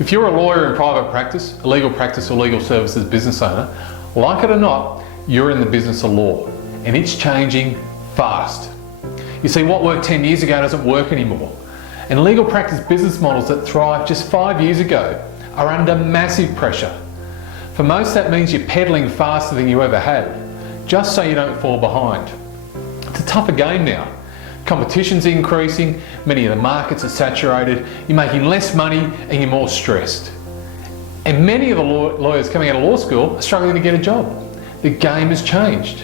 If you're a lawyer in private practice, a legal practice or legal services business owner, like it or not, you're in the business of law, and it's changing fast. You see, what worked 10 years ago doesn't work anymore. And legal practice business models that thrived just 5 years ago are under massive pressure. For most, that means you're pedaling faster than you ever have, just so you don't fall behind. It's a tougher game now. Competition's increasing, many of the markets are saturated, you're making less money and you're more stressed. And many of the lawyers coming out of law school are struggling to get a job. The game has changed.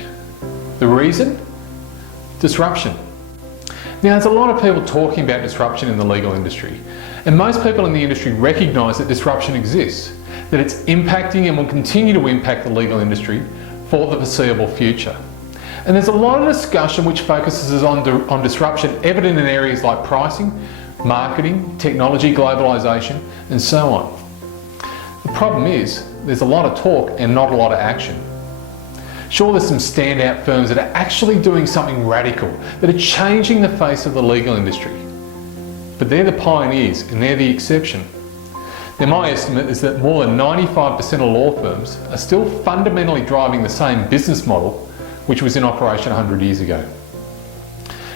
The reason? Disruption. Now, there's a lot of people talking about disruption in the legal industry, and most people in the industry recognise that disruption exists, that it's impacting and will continue to impact the legal industry for the foreseeable future. And there's a lot of discussion which focuses on disruption evident in areas like pricing, marketing, technology, globalisation, and so on. The problem is, there's a lot of talk and not a lot of action. Sure, there's some standout firms that are actually doing something radical, that are changing the face of the legal industry. But they're the pioneers and they're the exception. Now, my estimate is that more than 95% of law firms are still fundamentally driving the same business model which was in operation 100 years ago.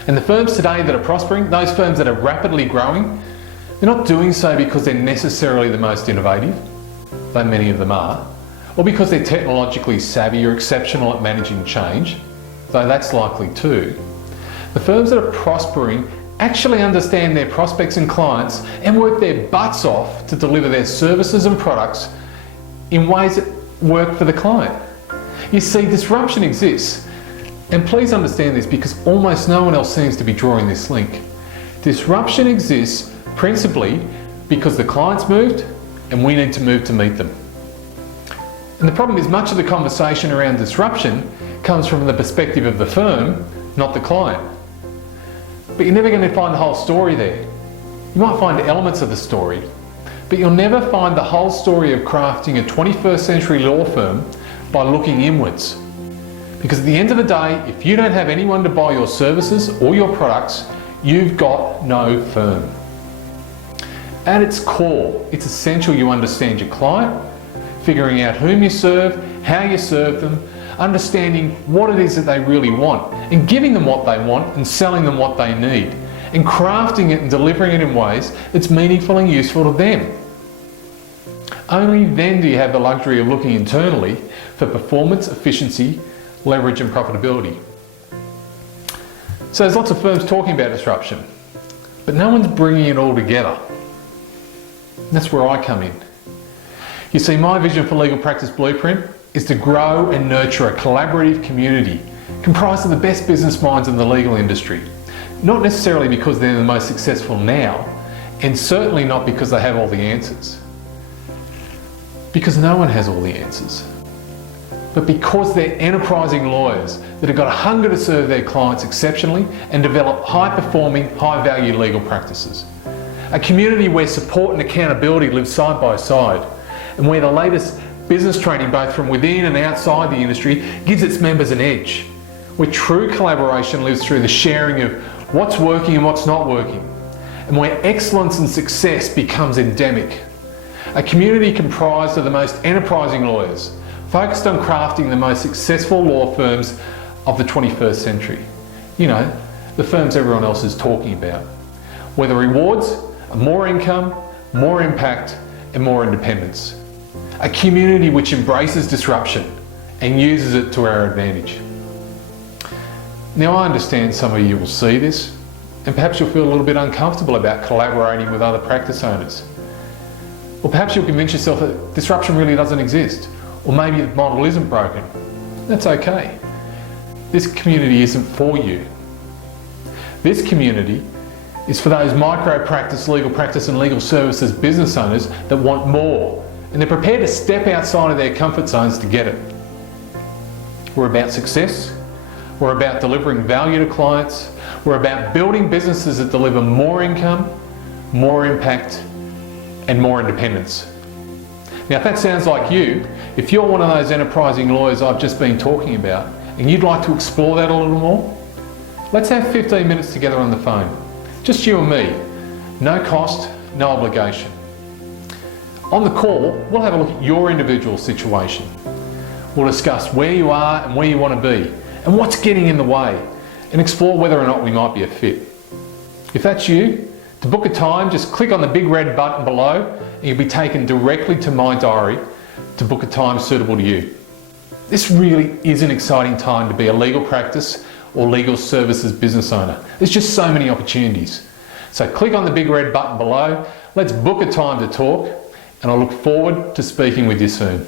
And the firms today that are prospering, those firms that are rapidly growing, they're not doing so because they're necessarily the most innovative, though many of them are, or because they're technologically savvy or exceptional at managing change, though that's likely too. The firms that are prospering actually understand their prospects and clients and work their butts off to deliver their services and products in ways that work for the client. You see, disruption exists, and please understand this because almost no one else seems to be drawing this link. Disruption exists principally because the clients moved and we need to move to meet them. And the problem is much of the conversation around disruption comes from the perspective of the firm, not the client. But you're never going to find the whole story there. You might find elements of the story, but you'll never find the whole story of crafting a 21st century law firm by looking inwards. Because at the end of the day, if you don't have anyone to buy your services or your products, you've got no firm. At its core, it's essential you understand your client, figuring out whom you serve, how you serve them, understanding what it is that they really want, and giving them what they want and selling them what they need, and crafting it and delivering it in ways that's meaningful and useful to them. Only then do you have the luxury of looking internally for performance, efficiency, leverage and profitability. So there's lots of firms talking about disruption, but no one's bringing it all together. And that's where I come in. You see, my vision for Legal Practice Blueprint is to grow and nurture a collaborative community comprised of the best business minds in the legal industry. Not necessarily because they're the most successful now, and certainly not because they have all the answers. Because no one has all the answers. But because they're enterprising lawyers that have got a hunger to serve their clients exceptionally and develop high-performing, high-value legal practices. A community where support and accountability live side by side, and where the latest business training both from within and outside the industry gives its members an edge. Where true collaboration lives through the sharing of what's working and what's not working, and where excellence and success becomes endemic. A community comprised of the most enterprising lawyers, focused on crafting the most successful law firms of the 21st century. You know, the firms everyone else is talking about. Where the rewards are more income, more impact, and more independence. A community which embraces disruption and uses it to our advantage. Now, I understand some of you will see this, and perhaps you'll feel a little bit uncomfortable about collaborating with other practice owners. Or perhaps you'll convince yourself that disruption really doesn't exist, or maybe the model isn't broken. That's okay. This community isn't for you. This community is for those micro practice, legal practice and legal services business owners that want more, and they're prepared to step outside of their comfort zones to get it. We're about success. We're about delivering value to clients. We're about building businesses that deliver more income, more impact, and more independence. Now, if that sounds like you, if you're one of those enterprising lawyers I've just been talking about, and you'd like to explore that a little more, let's have 15 minutes together on the phone. Just you and me. No cost, no obligation. On the call, we'll have a look at your individual situation. We'll discuss where you are and where you want to be, and what's getting in the way, and explore whether or not we might be a fit. If that's you, to book a time, just click on the big red button below and you'll be taken directly to my diary to book a time suitable to you. This really is an exciting time to be a legal practice or legal services business owner. There's just so many opportunities. So click on the big red button below, let's book a time to talk, and I look forward to speaking with you soon.